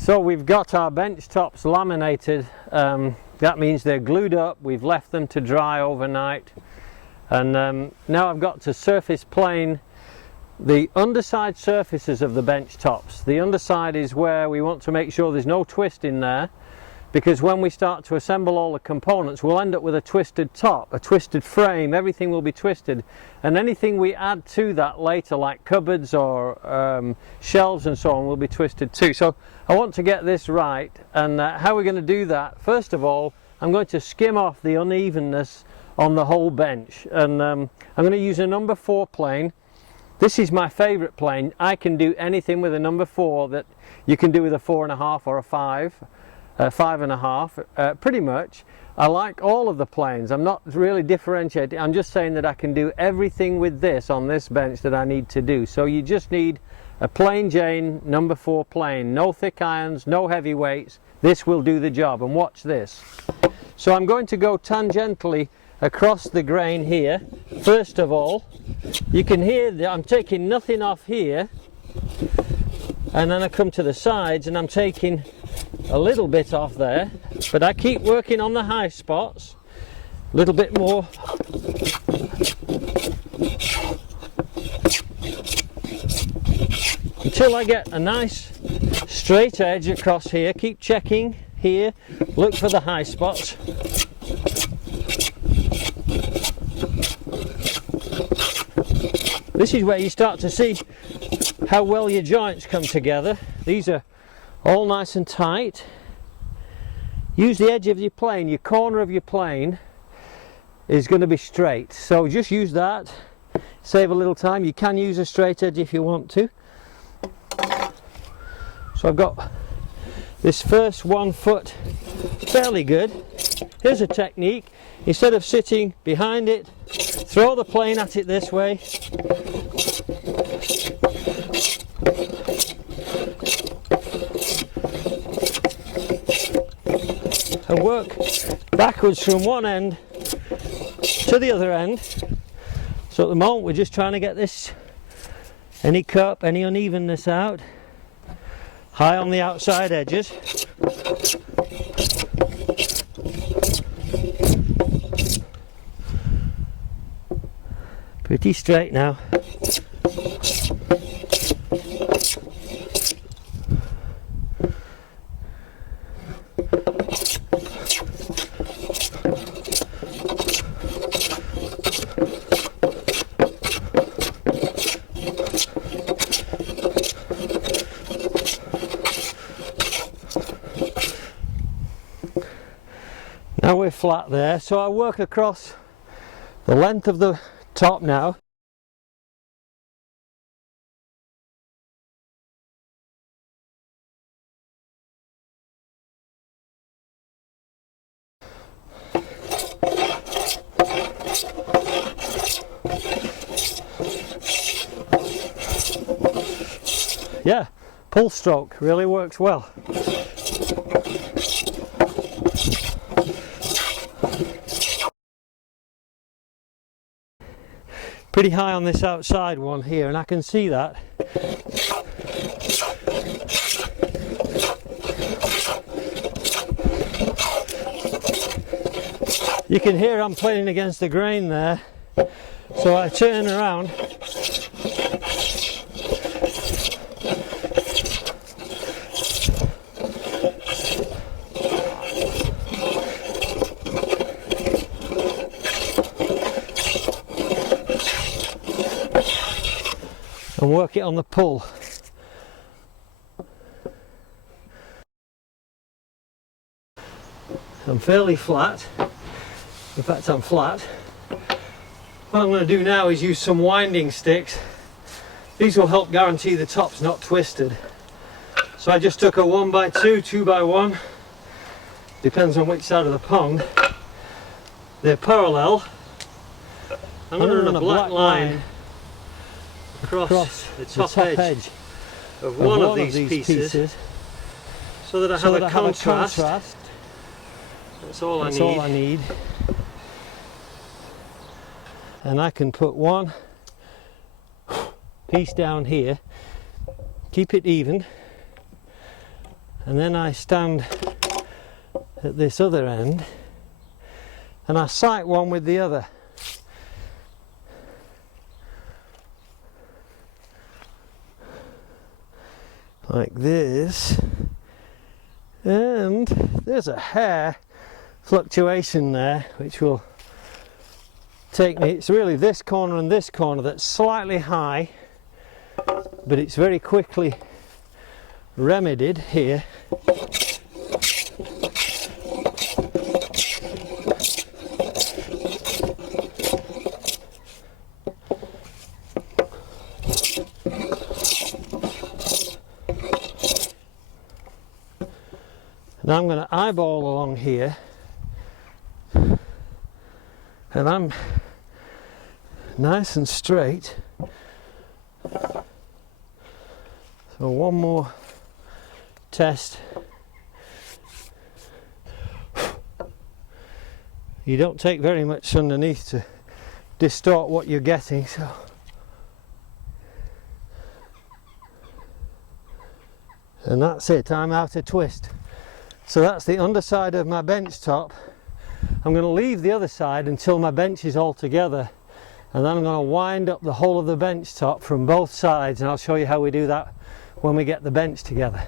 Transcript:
So we've got our bench tops laminated. That means they're glued up. We've left them to dry overnight, and now I've got to surface plane the underside surfaces of the bench tops. The underside is where we want to make sure there's no twist in there, because when we start to assemble all the components we'll end up with a twisted top, a twisted frame. Everything will be twisted, and anything we add to that later, like cupboards or shelves and so on, will be twisted too. So I want to get this right, and how we're going to do that, first of all, I'm going to skim off the unevenness on the whole bench, and I'm going to use a number 4 plane. This is my favourite plane. I can do anything with a number 4 that you can do with a 4.5 or a 5. 5.5, pretty much. I like all of the planes. I'm not really differentiating. I'm just saying that I can do everything with this on this bench that I need to do. So you just need a plain Jane number 4 plane. No thick irons, no heavy weights. This will do the job. And watch this. So I'm going to go tangentially across the grain here. First of all, you can hear that I'm taking nothing off here, and then I come to the sides and I'm taking a little bit off there, but I keep working on the high spots a little bit more. Until I get a nice straight edge across here. Keep checking here, look for the high spots. This is where you start to see how well your joints come together. These are all nice and tight. Use the edge of your plane. Your corner of your plane is going to be straight, so just use that. Save a little time. You can use a straight edge if you want to. So I've got this first 1 foot fairly good. Here's a technique. Instead of sitting behind it, throw the plane at it this way. And work backwards from one end to the other end. So at the moment we're just trying to get this, any cup, any unevenness out. High on the outside edges. Pretty straight now. Now we're flat there, so I work across the length of the top now. Yeah, pull stroke really works well. Pretty high on this outside one here, and I can see that. You can hear I'm playing against the grain there, so I turn around. And work it on the pull. I'm fairly flat. In fact, I'm flat. What I'm going to do now is use some winding sticks. These will help guarantee the top's not twisted. So I just took a 1x2, 2x1, depends on which side of the pond. They're parallel. I'm going to run a black line across the top edge of one of these pieces so that I have a contrast. That's all I need. And I can put one piece down here, keep it even, and then I stand at this other end and I sight one with the other. Like this, and there's a hair fluctuation there which will take me, it's really this corner and this corner that's slightly high, but it's very quickly remedied here. Now I'm going to eyeball along here, and I'm nice and straight. So one more test. You don't take very much underneath to distort what you're getting, so and that's it, I'm out of twist. So that's the underside of my bench top. I'm going to leave the other side until my bench is all together, and then I'm going to wind up the whole of the bench top from both sides, and I'll show you how we do that when we get the bench together.